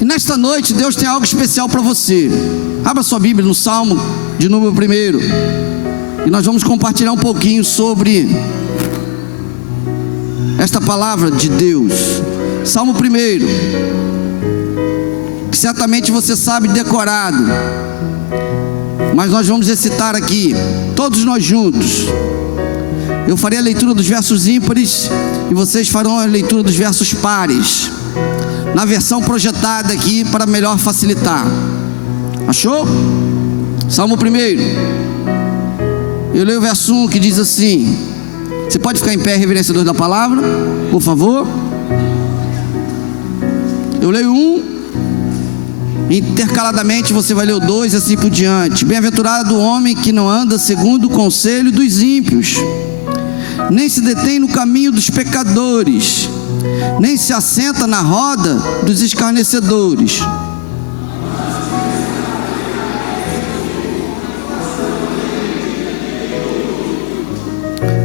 E nesta noite Deus tem algo especial para você. Abra sua Bíblia no Salmo de número 1. E nós vamos compartilhar um pouquinho sobre esta palavra de Deus. Salmo 1, que certamente você sabe decorado, mas nós vamos recitar aqui, todos nós juntos. Eu farei a leitura dos versos ímpares e vocês farão a leitura dos versos pares, na versão projetada aqui para melhor facilitar. Achou? Salmo 1. Eu leio o verso 1 que diz assim. Você pode ficar em pé, reverenciador da palavra, por favor? Eu leio 1, intercaladamente você vai ler o 2 e assim por diante. Bem-aventurado o homem que não anda segundo o conselho dos ímpios, nem se detém no caminho dos pecadores, nem se assenta na roda dos escarnecedores.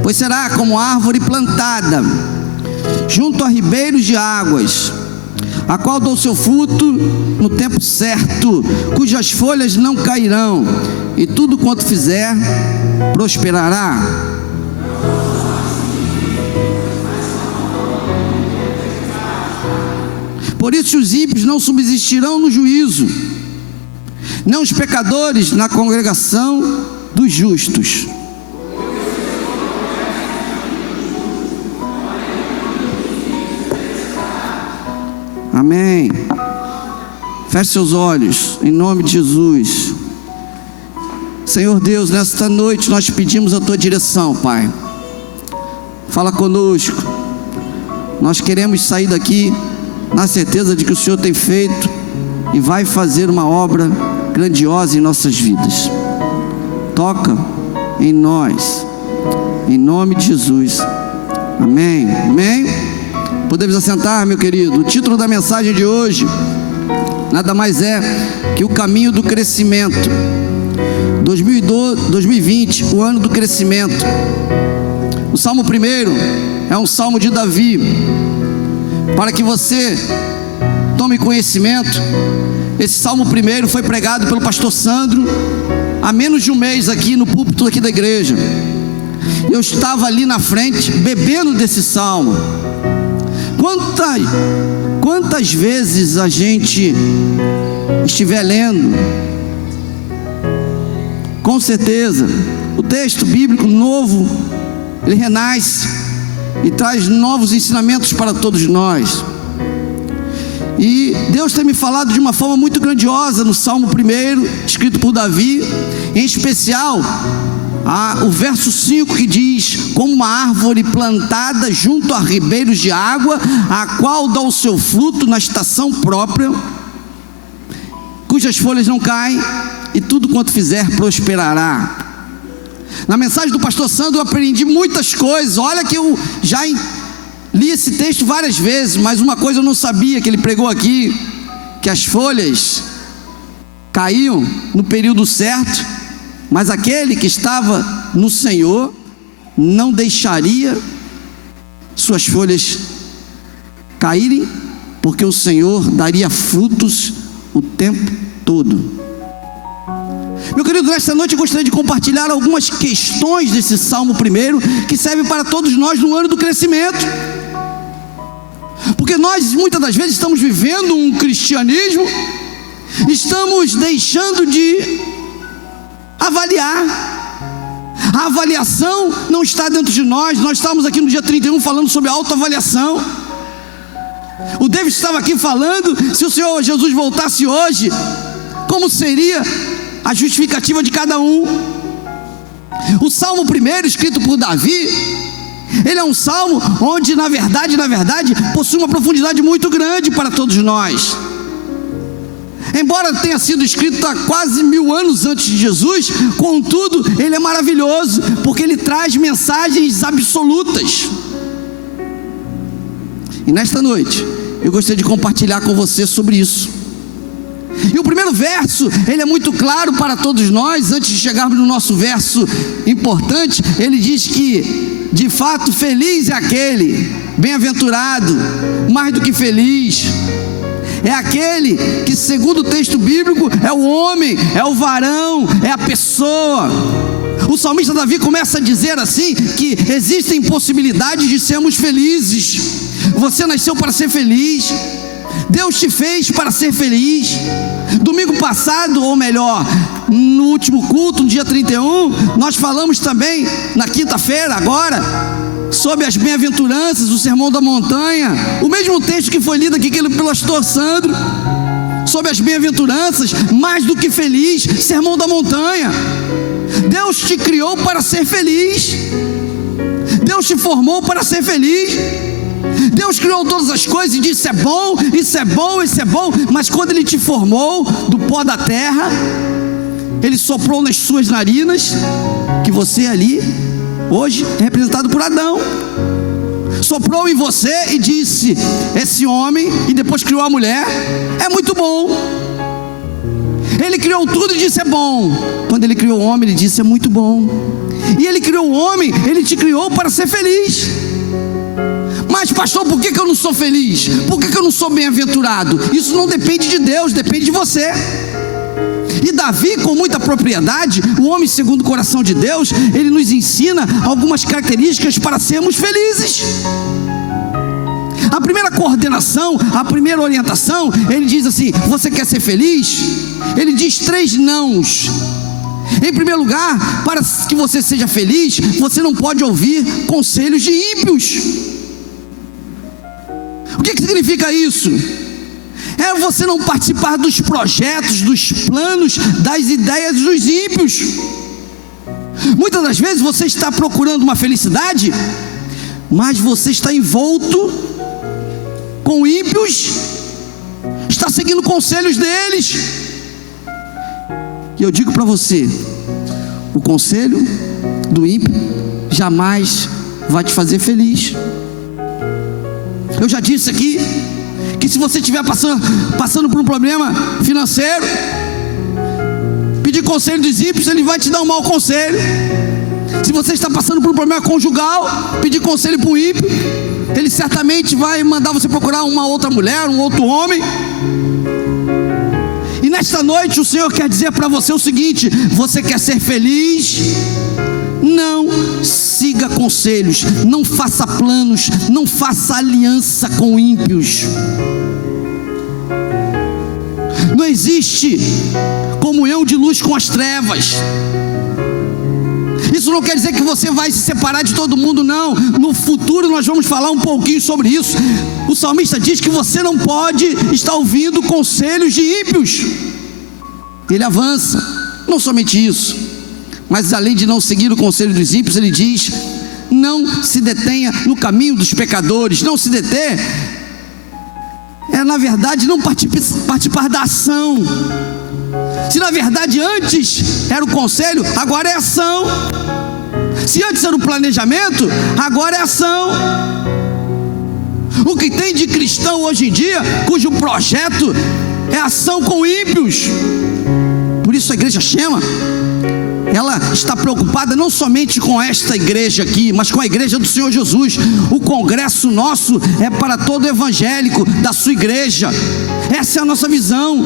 Pois será como árvore plantada junto a ribeiros de águas, a qual dá o seu fruto no tempo certo, cujas folhas não cairão, e tudo quanto fizer prosperará. Por isso os ímpios não subsistirão no juízo, nem os pecadores na congregação dos justos. Amém. Feche seus olhos, em nome de Jesus. Senhor Deus, nesta noite nós pedimos a Tua direção, Pai. Fala conosco. Nós queremos sair daqui na certeza de que o Senhor tem feito e vai fazer uma obra grandiosa em nossas vidas. Toca em nós, em nome de Jesus. Amém. Amém. Podemos assentar, meu querido. O título da mensagem de hoje nada mais é que o caminho do crescimento. 2020, o ano do crescimento. O Salmo 1 é um salmo de Davi. Para que você tome conhecimento, esse Salmo 1 foi pregado pelo pastor Sandro há menos de um mês aqui no púlpito aqui da igreja. Eu estava ali na frente bebendo desse salmo. Quantas vezes a gente estiver lendo, com certeza o texto bíblico novo, ele renasce e traz novos ensinamentos para todos nós. E Deus tem me falado de uma forma muito grandiosa no Salmo 1, escrito por Davi, em especial o verso 5 que diz: como uma árvore plantada junto a ribeiros de água, a qual dá o seu fruto na estação própria, cujas folhas não caem, e tudo quanto fizer prosperará. Na mensagem do pastor Sandro eu aprendi muitas coisas. Olha que eu já li esse texto várias vezes, mas uma coisa eu não sabia, que ele pregou aqui, que as folhas caíam no período certo, mas aquele que estava no Senhor não deixaria suas folhas caírem, porque o Senhor daria frutos o tempo todo. Meu querido, nesta noite eu gostaria de compartilhar algumas questões desse Salmo 1, que serve para todos nós no ano do crescimento. Porque nós muitas das vezes estamos vivendo um cristianismo, estamos deixando de avaliar. A avaliação não está dentro de nós. Nós estávamos aqui no dia 31 falando sobre autoavaliação. O David estava aqui falando, se o Senhor Jesus voltasse hoje, como seria a justificativa de cada um. O Salmo 1, escrito por Davi, ele é um salmo onde na verdade, possui uma profundidade muito grande para todos nós. Embora tenha sido escrito há quase 1000 anos antes de Jesus, contudo, ele é maravilhoso, porque ele traz mensagens absolutas. E nesta noite, eu gostaria de compartilhar com você sobre isso. E o primeiro verso, ele é muito claro para todos nós. Antes de chegarmos no nosso verso importante, ele diz que, de fato, feliz é aquele, bem-aventurado, mais do que feliz, é aquele que, segundo o texto bíblico, é o homem, é o varão, é a pessoa. O salmista Davi começa a dizer assim, que existem possibilidades de sermos felizes. Você nasceu para ser feliz, Deus te fez para ser feliz. Domingo passado, ou melhor, no último culto, no dia 31, nós falamos também, na quinta-feira agora, sobre as bem-aventuranças, o sermão da montanha, o mesmo texto que foi lido aqui pelo pastor Sandro, sobre as bem-aventuranças, mais do que feliz, sermão da montanha. Deus te criou para ser feliz, Deus te formou para ser feliz. Deus criou todas as coisas e disse: isso é bom, isso é bom, isso é bom. Mas quando Ele te formou do pó da terra, Ele soprou nas suas narinas, que você ali, hoje, é representado por Adão, soprou em você e disse: esse homem, e depois criou a mulher, é muito bom. Ele criou tudo e disse: é bom. Quando Ele criou o homem, Ele disse: é muito bom. E Ele criou o homem, Ele te criou para ser feliz. Mas pastor, por que eu não sou feliz? Por que eu não sou bem-aventurado? Isso não depende de Deus, depende de você. E Davi, com muita propriedade, o homem segundo o coração de Deus, ele nos ensina algumas características para sermos felizes. A primeira coordenação, a primeira orientação, ele diz assim: você quer ser feliz? Ele diz 3 nãos. Em primeiro lugar, para que você seja feliz, você não pode ouvir conselhos de ímpios. O que significa isso? É você não participar dos projetos, dos planos, das ideias dos ímpios. Muitas das vezes você está procurando uma felicidade, mas você está envolto com ímpios, está seguindo conselhos deles. E eu digo para você, o conselho do ímpio jamais vai te fazer feliz. Eu já disse aqui que se você estiver passando por um problema financeiro, pedir conselho dos ímpios, ele vai te dar um mau conselho. Se você está passando por um problema conjugal, pedir conselho para o ímpio, ele certamente vai mandar você procurar uma outra mulher, um outro homem. E nesta noite o Senhor quer dizer para você o seguinte: você quer ser feliz? Não siga conselhos, não faça planos, não faça aliança com ímpios. Não existe comunhão de luz com as trevas. Isso não quer dizer que você vai se separar de todo mundo, não. No futuro nós vamos falar um pouquinho sobre isso. O salmista diz que você não pode estar ouvindo conselhos de ímpios. Ele avança, não somente isso, mas além de não seguir o conselho dos ímpios, ele diz: não se detenha no caminho dos pecadores. Não se deter é, na verdade, não participar da ação. Se na verdade antes era o conselho, agora é ação. Se antes era o planejamento, agora é ação. O que tem de cristão hoje em dia, cujo projeto é ação com ímpios. Por isso a igreja Shema, ela está preocupada não somente com esta igreja aqui, mas com a igreja do Senhor Jesus. O congresso nosso é para todo evangélico da sua igreja. Essa é a nossa visão.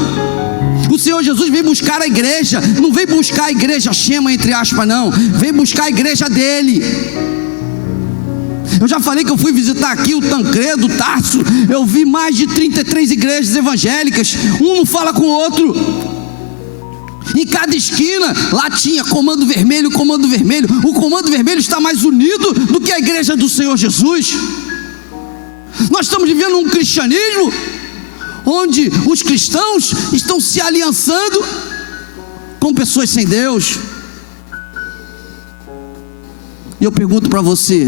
O Senhor Jesus vem buscar a igreja, não vem buscar a igreja Shema, entre aspas, não. Vem buscar a igreja dele. Eu já falei que eu fui visitar aqui o Tancredo, o Tarso. Eu vi mais de 33 igrejas evangélicas. Um não fala com o outro. Em cada esquina, lá tinha comando vermelho, comando vermelho. O comando vermelho está mais unido do que a igreja do Senhor Jesus. Nós estamos vivendo um cristianismo onde os cristãos estão se aliançando com pessoas sem Deus. E eu pergunto para você: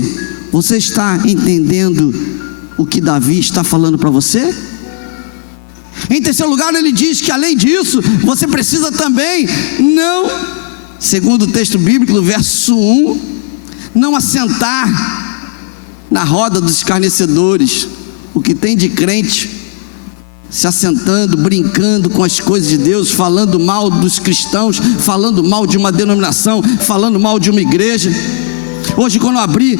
você está entendendo o que Davi está falando para você? Em terceiro lugar, ele diz que além disso, você precisa também não, segundo o texto bíblico, no verso 1, não assentar na roda dos escarnecedores. O que tem de crente se assentando, brincando com as coisas de Deus, falando mal dos cristãos, falando mal de uma denominação, falando mal de uma igreja. Hoje, quando eu abri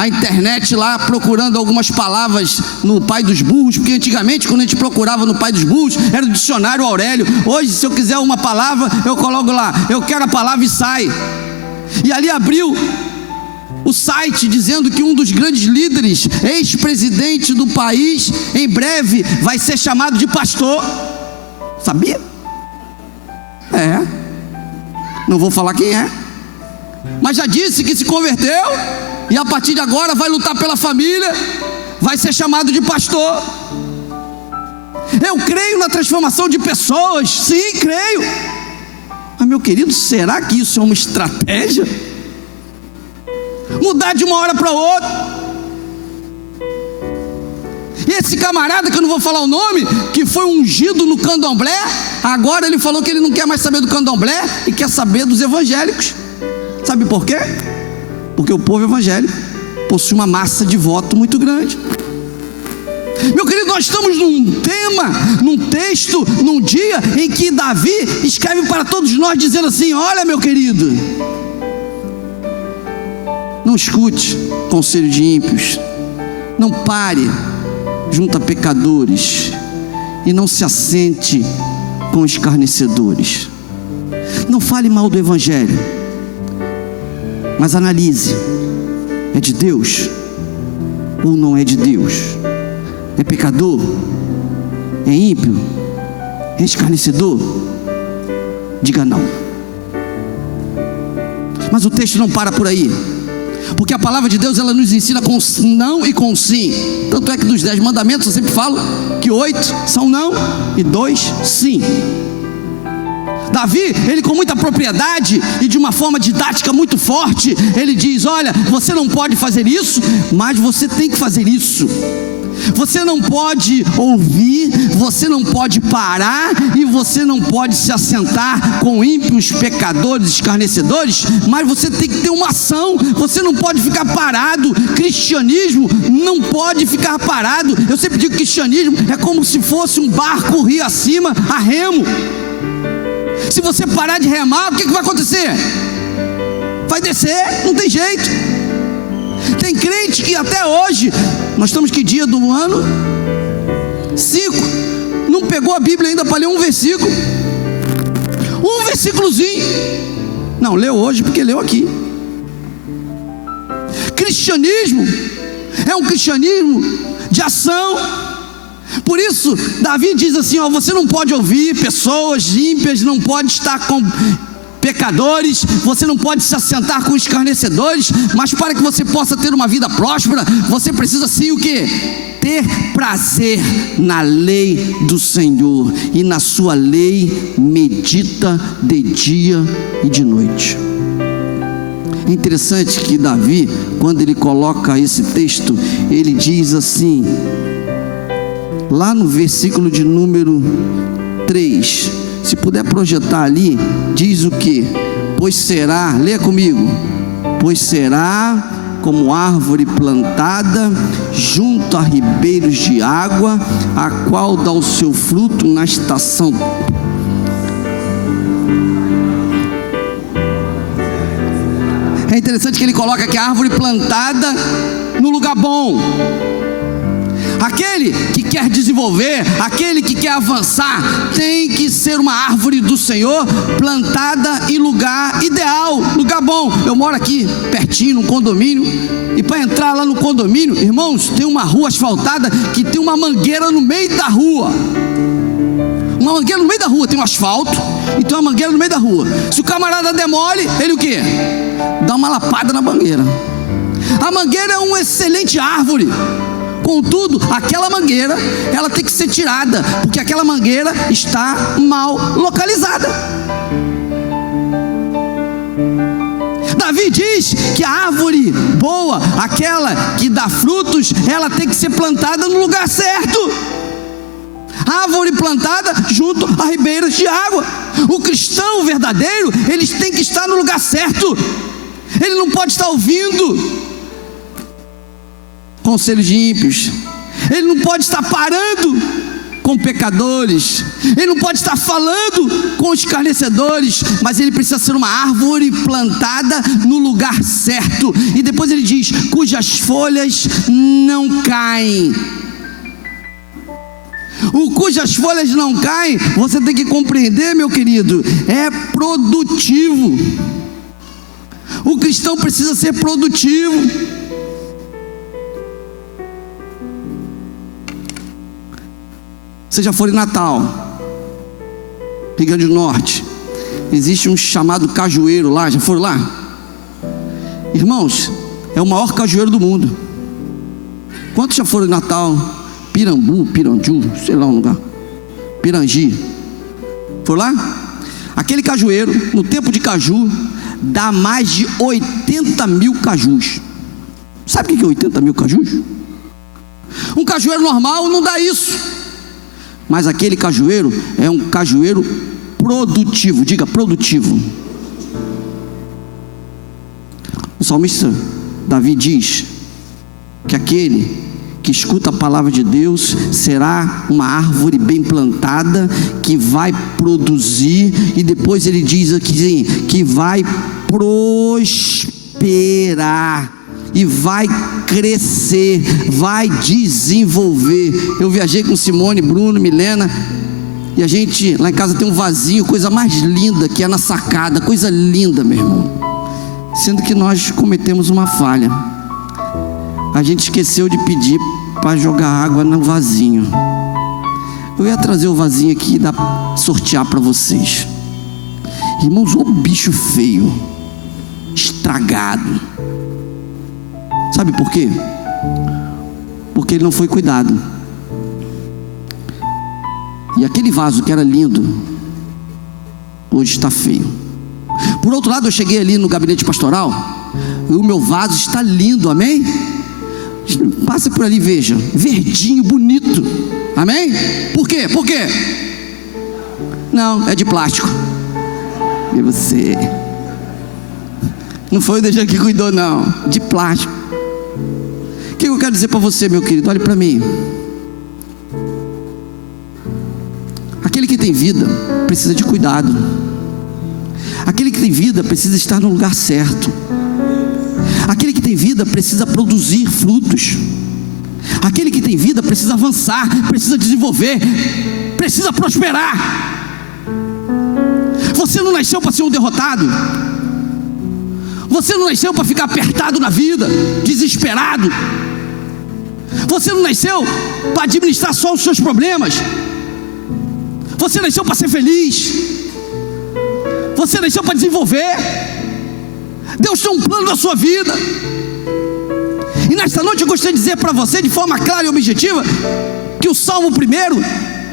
a internet lá procurando algumas palavras no Pai dos Burros, porque antigamente quando a gente procurava no Pai dos Burros era o dicionário Aurélio. Hoje, se eu quiser uma palavra, eu coloco lá, eu quero a palavra e sai. E ali abriu o site dizendo que um dos grandes líderes, ex-presidente do país, em breve vai ser chamado de pastor. Sabia? Não vou falar quem é, mas já disse que se converteu e a partir de agora vai lutar pela família, vai ser chamado de pastor. Eu creio na transformação de pessoas, sim, creio. Mas meu querido, será que isso é uma estratégia? Mudar de uma hora para outra. E esse camarada, que eu não vou falar o nome, que foi ungido no candomblé, agora ele falou que ele não quer mais saber do candomblé e quer saber dos evangélicos. Sabe por quê? Porque o povo evangélico possui uma massa de voto muito grande. Meu querido, nós estamos num tema, num texto, num dia em que Davi escreve para todos nós dizendo assim: olha, meu querido, não escute conselho de ímpios, não pare junto a pecadores e não se assente com escarnecedores. Não fale mal do evangelho, mas analise: é de Deus ou não é de Deus? É pecador? É ímpio? É escarnecedor? Diga não. Mas o texto não para por aí, porque a palavra de Deus, ela nos ensina com não e com sim. Tanto é que dos 10 mandamentos eu sempre falo que 8 são não e 2 sim. Davi, ele com muita propriedade e de uma forma didática muito forte, ele diz: olha, você não pode fazer isso, mas você tem que fazer isso. Você não pode ouvir, você não pode parar e você não pode se assentar com ímpios, pecadores, escarnecedores, mas você tem que ter uma ação. Você não pode ficar parado. Cristianismo não pode ficar parado. Eu sempre digo que cristianismo é como se fosse um barco rio acima a remo. Se você parar de remar, o que vai acontecer? Vai descer, não tem jeito. Tem crente que até hoje, nós estamos que dia do ano? 5, não pegou a Bíblia ainda para ler um versículo. Um versículozinho. Não, leu hoje porque leu aqui. Cristianismo é um cristianismo de ação. Por isso, Davi diz assim: ó, você não pode ouvir pessoas ímpias, não pode estar com pecadores, você não pode se assentar com escarnecedores, mas para que você possa ter uma vida próspera, você precisa sim o quê? Ter prazer na lei do Senhor, e na sua lei medita de dia e de noite. É interessante que Davi, quando ele coloca esse texto, ele diz assim, lá no versículo de número 3, se puder projetar ali, diz o que? Pois será, leia comigo, pois será como árvore plantada junto a ribeiros de água, a qual dá o seu fruto na estação. É interessante que ele coloca que a árvore plantada no lugar bom. Aquele que quer desenvolver, aquele que quer avançar, tem que ser uma árvore do Senhor, plantada em lugar ideal, lugar bom. Eu moro aqui pertinho, num condomínio, e para entrar lá no condomínio, irmãos, tem uma rua asfaltada que tem uma mangueira no meio da rua. Uma mangueira no meio da rua, tem um asfalto e tem uma mangueira no meio da rua. Se o camarada demole, ele o quê? Dá uma lapada na mangueira. A mangueira é uma excelente árvore. Contudo, aquela mangueira, ela tem que ser tirada, porque aquela mangueira está mal localizada. Davi diz que a árvore boa, aquela que dá frutos, ela tem que ser plantada no lugar certo. Árvore plantada junto a ribeiros de água. O cristão verdadeiro, eles têm que estar no lugar certo. Ele não pode estar ouvindo conselho de ímpios. Ele não pode estar parando com pecadores, ele não pode estar falando com os escarnecedores, mas ele precisa ser uma árvore plantada no lugar certo. E depois ele diz: cujas folhas não caem. O cujas folhas não caem, você tem que compreender, meu querido, é produtivo. O cristão precisa ser produtivo. Você já foi em Natal, Rio Grande do Norte? Existe um chamado cajueiro lá, já foram lá? Irmãos, é o maior cajueiro do mundo. Quantos já foram em Natal? Pirambu, Piranju, sei lá um lugar, Pirangi. Foi lá? Aquele cajueiro, no tempo de caju, dá mais de 80 mil cajus. Sabe o que é 80 mil cajus? Um cajueiro normal não dá isso, mas aquele cajueiro é um cajueiro produtivo. Diga, produtivo. O salmista Davi diz que aquele que escuta a palavra de Deus será uma árvore bem plantada, que vai produzir, e depois ele diz aqui que vai prosperar e vai crescer, vai desenvolver. Eu viajei com Simone, Bruno, Milena, e a gente lá em casa tem um vasinho, coisa mais linda, que é na sacada, coisa linda, meu irmão. Sendo que nós cometemos uma falha. A gente esqueceu de pedir para jogar água no vasinho. Eu ia trazer o vasinho aqui e sortear para vocês. Irmãos, o bicho feio, estragado. Sabe por quê? Porque ele não foi cuidado. E aquele vaso que era lindo, hoje está feio. Por outro lado, eu cheguei ali no gabinete pastoral, e o meu vaso está lindo, amém? Passe por ali e veja, verdinho, bonito, amém? Por quê? Por quê? Não, é de plástico. E você? Não foi o Dejan que cuidou, não, de plástico. O que eu quero dizer para você, meu querido? Olhe para mim. Aquele que tem vida precisa de cuidado. Aquele que tem vida precisa estar no lugar certo. Aquele que tem vida precisa produzir frutos. Aquele que tem vida precisa avançar, precisa desenvolver, precisa prosperar. Você não nasceu para ser um derrotado. Você não nasceu para ficar apertado na vida, desesperado. Você não nasceu para administrar só os seus problemas. Você nasceu para ser feliz. Você nasceu para desenvolver. Deus tem um plano na sua vida. E nesta noite eu gostaria de dizer para você, de forma clara e objetiva, que o Salmo 1,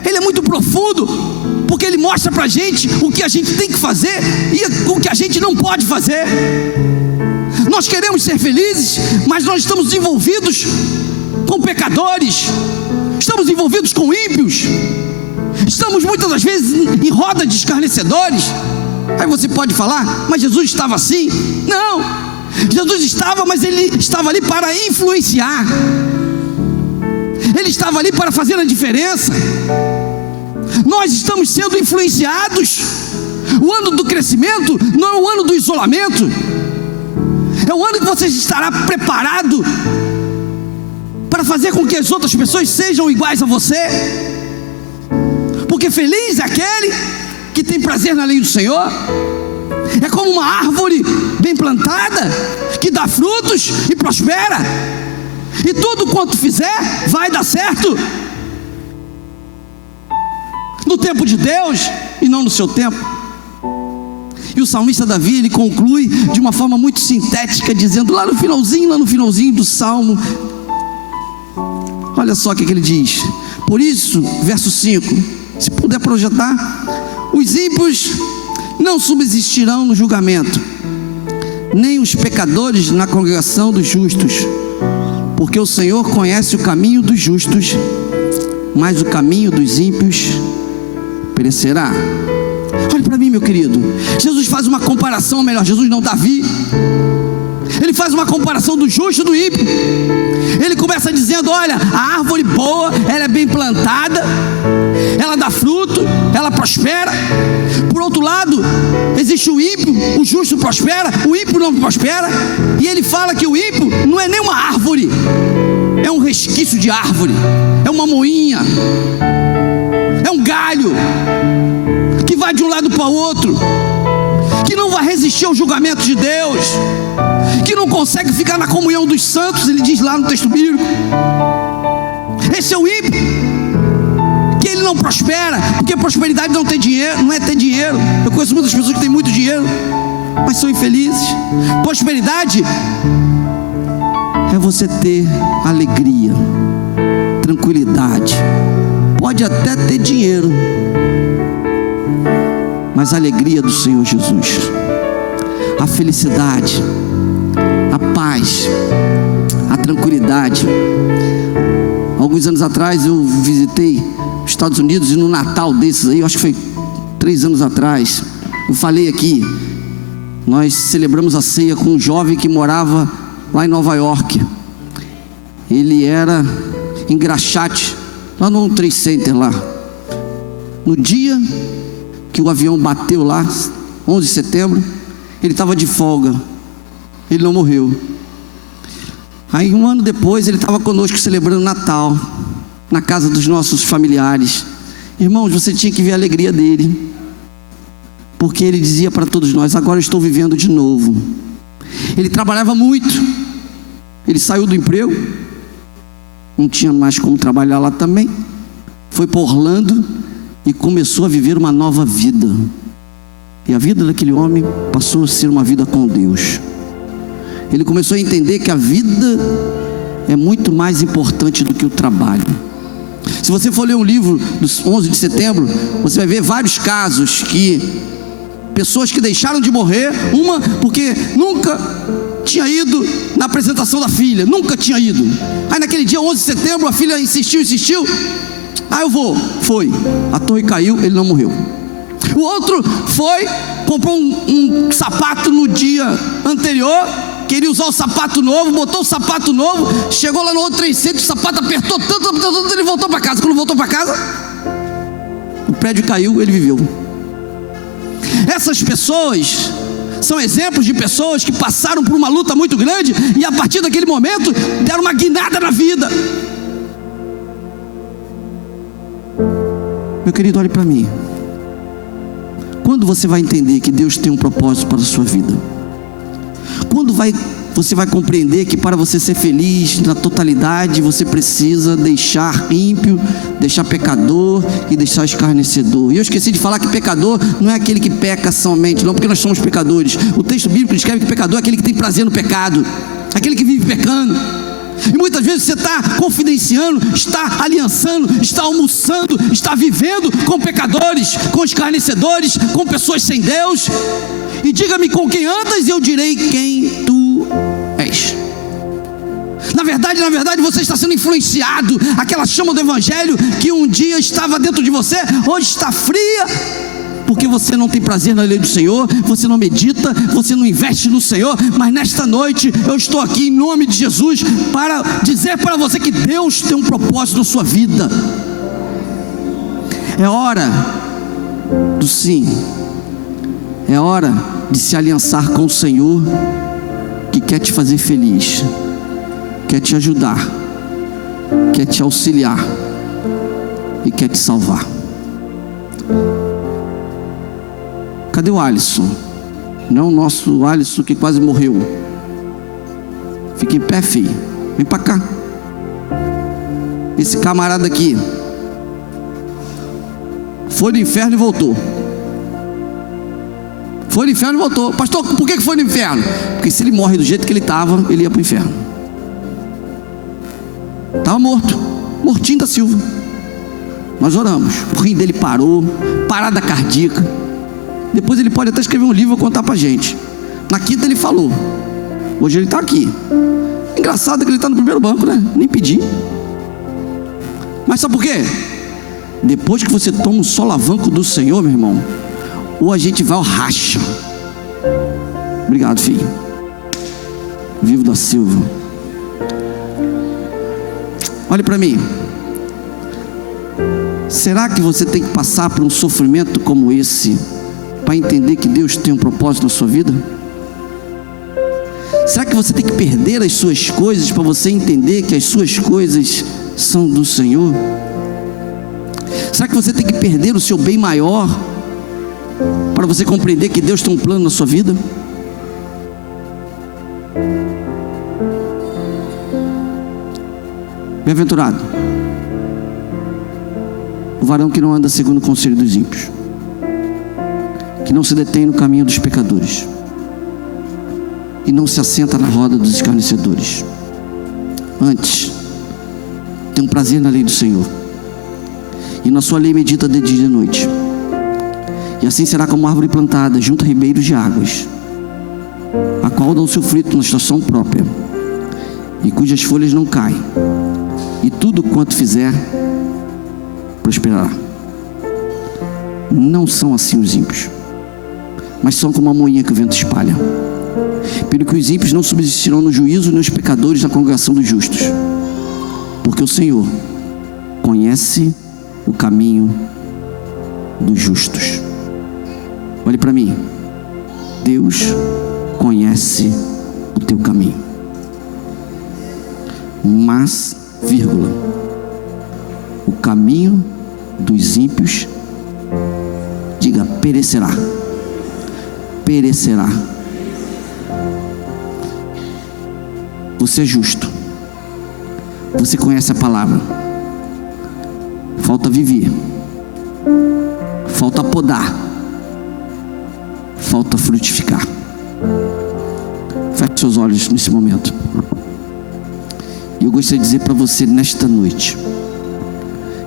ele é muito profundo, porque ele mostra para a gente o que a gente tem que fazer e o que a gente não pode fazer. Nós queremos ser felizes, mas nós estamos envolvidos com pecadores, estamos envolvidos com ímpios, estamos muitas das vezes em roda de escarnecedores. Aí você pode falar, mas Jesus estava assim? Não, Jesus estava, mas ele estava ali para influenciar. Ele estava ali para fazer a diferença. Nós estamos sendo influenciados. O ano do crescimento não é o ano do isolamento. É o ano que você estará preparado para fazer com que as outras pessoas sejam iguais a você. Porque feliz é aquele que tem prazer na lei do Senhor. É como uma árvore bem plantada, que dá frutos e prospera, e tudo quanto fizer vai dar certo, no tempo de Deus e não no seu tempo. E o salmista Davi, ele conclui de uma forma muito sintética, dizendo lá no finalzinho do salmo, olha só o que ele diz. Por isso, verso 5, se puder projetar: os ímpios não subsistirão no julgamento, nem os pecadores na congregação dos justos, porque o Senhor conhece o caminho dos justos, mas o caminho dos ímpios perecerá. Olha para mim, meu querido. Jesus faz uma comparação, melhor, Jesus não, Davi, ele faz uma comparação do justo e do ímpio. Ele começa dizendo: olha, a árvore boa, ela é bem plantada, ela dá fruto, ela prospera. Por outro lado, existe o ímpio, o justo prospera, o ímpio não prospera. E ele fala que o ímpio não é nem uma árvore, é um resquício de árvore, é uma moinha, é um galho que vai de um lado para o outro, que não vai resistir ao julgamento de Deus, que não consegue ficar na comunhão dos santos. Ele diz lá no texto bíblico. Esse é o ímpio, que ele não prospera, porque prosperidade não tem dinheiro, não é ter dinheiro. Eu conheço muitas pessoas que têm muito dinheiro, mas são infelizes. Prosperidade é você ter alegria, tranquilidade. Pode até ter dinheiro, mas a alegria do Senhor Jesus, a felicidade, a paz, a tranquilidade. Alguns anos atrás eu visitei os Estados Unidos, e no Natal desses aí, eu acho que foi 3 anos atrás, eu falei aqui, nós celebramos a ceia com um jovem que morava lá em Nova York. Ele era engraxate, lá no Trade Center lá. No dia que o avião bateu lá, 11 de setembro, ele estava de folga, ele não morreu. Aí 1 ano depois ele estava conosco celebrando Natal, na casa dos nossos familiares. Irmãos, você tinha que ver a alegria dele, porque ele dizia para todos nós: agora eu estou vivendo de novo. Ele trabalhava muito, ele saiu do emprego, não tinha mais como trabalhar lá também, foi para Orlando e começou a viver uma nova vida. E a vida daquele homem passou a ser uma vida com Deus. Ele começou a entender que a vida é muito mais importante do que o trabalho. Se você for ler um livro dos 11 de setembro, você vai ver vários casos que pessoas que deixaram de morrer, uma porque nunca tinha ido na apresentação da filha, nunca tinha ido. Aí naquele dia 11 de setembro a filha insistiu, eu vou, foi, a torre caiu, ele não morreu. O outro foi, comprou um sapato no dia anterior, queria usar o sapato novo, botou o sapato novo, chegou lá no outro 300, o sapato apertou tanto, ele voltou para casa. Quando voltou para casa, o prédio caiu, ele viveu. Essas pessoas são exemplos de pessoas que passaram por uma luta muito grande e a partir daquele momento deram uma guinada na vida. Meu querido, olhe para mim. Quando você vai entender que Deus tem um propósito para a sua vida? Quando você vai compreender que para você ser feliz na totalidade, você precisa deixar ímpio, deixar pecador e deixar escarnecedor. E eu esqueci de falar que pecador não é aquele que peca somente, não, porque nós somos pecadores. O texto bíblico descreve que pecador é aquele que tem prazer no pecado, aquele que vive pecando. E muitas vezes você está confidenciando, está aliançando, está almoçando, está vivendo com pecadores, com escarnecedores, com pessoas sem Deus. E diga-me com quem andas e eu direi quem tu és. Na verdade, você está sendo influenciado. Aquela chama do evangelho que um dia estava dentro de você, hoje está fria, porque você não tem prazer na lei do Senhor, você não medita, você não investe no Senhor. Mas nesta noite eu estou aqui em nome de Jesus para dizer para você que Deus tem um propósito na sua vida. É hora do sim, é hora de se aliançar com o Senhor, que quer te fazer feliz, quer te ajudar, quer te auxiliar e quer te salvar. Cadê o Alisson? Não o nosso Alisson que quase morreu. Fica em pé, filho. Vem pra cá. Esse camarada aqui foi no inferno e voltou. Foi no inferno e voltou. Pastor, por que foi no inferno? Porque se ele morre do jeito que ele estava, ele ia para o inferno. Estava morto, mortinho da Silva. Nós oramos, o rim dele parou, parada cardíaca. Depois ele pode até escrever um livro e contar para a gente. Na quinta ele falou, hoje ele está aqui. Engraçado que ele está no primeiro banco, né? Nem pedi. Mas sabe por quê? Depois que você toma o solavanco do Senhor, meu irmão, ou a gente vai ao racha. Obrigado, filho. Vivo da Silva. Olhe para mim. Será que você tem que passar por um sofrimento como esse para entender que Deus tem um propósito na sua vida? Será que você tem que perder as suas coisas para você entender que as suas coisas são do Senhor? Será que você tem que perder o seu bem maior para você compreender que Deus tem um plano na sua vida? Bem-aventurado o varão que não anda segundo o conselho dos ímpios, que não se detém no caminho dos pecadores e não se assenta na roda dos escarnecedores. Antes, tem um prazer na lei do Senhor, e na sua lei medita de dia e de noite. E assim será como árvore plantada junto a ribeiros de águas, a qual dá o seu fruto na estação própria, e cujas folhas não caem, e tudo quanto fizer prosperará. Não são assim os ímpios, mas são como a moinha que o vento espalha. Pelo que os ímpios não subsistirão no juízo, nem os pecadores na congregação dos justos, porque o Senhor conhece o caminho dos justos. Olhe para mim, Deus conhece o teu caminho, mas, vírgula, o caminho dos ímpios, diga, perecerá. Perecerá. Você é justo, você conhece a palavra, falta viver, falta podar, falta frutificar. Feche seus olhos nesse momento. E eu gostaria de dizer para você nesta noite,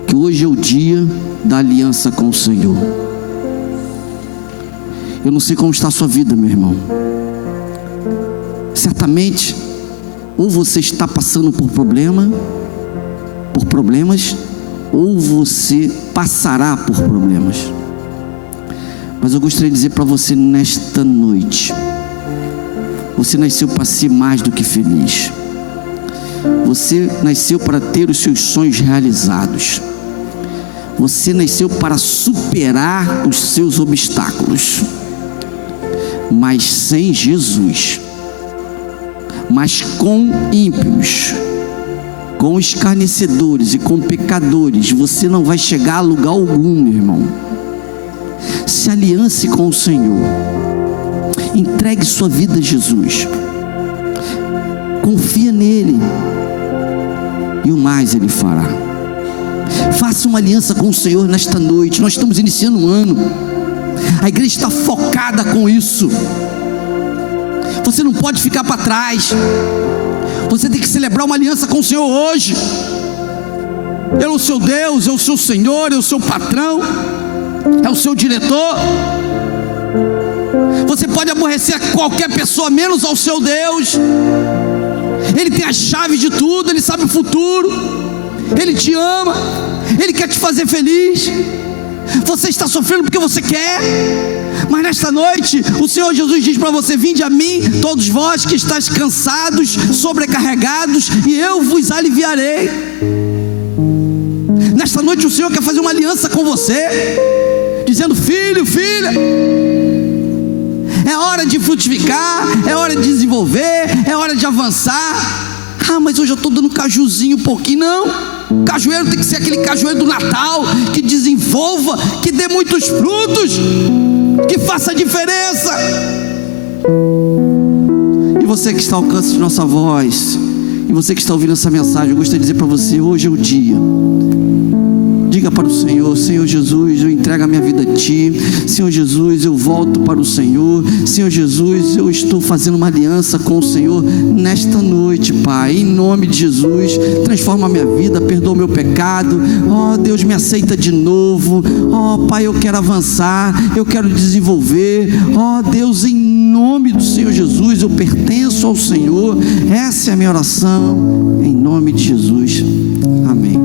que hoje é o dia da aliança com o Senhor. Eu não sei como está a sua vida, meu irmão. Certamente, ou você está passando por problemas, ou você passará por problemas. Mas eu gostaria de dizer para você nesta noite, você nasceu para ser mais do que feliz. Você nasceu para ter os seus sonhos realizados. Você nasceu para superar os seus obstáculos. Mas sem Jesus, mas com ímpios, com escarnecedores e com pecadores, você não vai chegar a lugar algum, meu irmão. Se aliance com o Senhor, entregue sua vida a Jesus, confia nele, e o mais ele fará. Faça uma aliança com o Senhor nesta noite. Nós estamos iniciando um ano, a igreja está focada com isso. Você não pode ficar para trás. Você tem que celebrar uma aliança com o Senhor hoje. Ele é o seu Deus, é o seu Senhor, é o seu patrão, é o seu diretor. Você pode aborrecer qualquer pessoa menos ao seu Deus. Ele tem a chave de tudo, ele sabe o futuro, ele te ama, ele quer te fazer feliz. Você está sofrendo porque você quer, mas nesta noite o Senhor Jesus diz para você: vinde a mim, todos vós que estáis cansados, sobrecarregados, e eu vos aliviarei. Nesta noite o Senhor quer fazer uma aliança com você, dizendo: filho, filha, é hora de frutificar, é hora de desenvolver, é hora de avançar. Ah, mas hoje eu estou dando cajuzinho um pouquinho. Não, cajueiro tem que ser aquele cajueiro do Natal, que desenvolva, que dê muitos frutos, que faça a diferença. E você que está ao alcance de nossa voz, e você que está ouvindo essa mensagem, eu gostaria de dizer para você: hoje é o dia. Diga para o Senhor: Senhor Jesus, eu entrego a minha vida a Ti. Senhor Jesus, eu volto para o Senhor. Senhor Jesus, eu estou fazendo uma aliança com o Senhor nesta noite, Pai. Em nome de Jesus, transforma a minha vida, perdoa o meu pecado. Ó Deus, me aceita de novo. Ó Pai, eu quero avançar, eu quero desenvolver. Ó Deus, em nome do Senhor Jesus, eu pertenço ao Senhor. Essa é a minha oração, em nome de Jesus. Amém.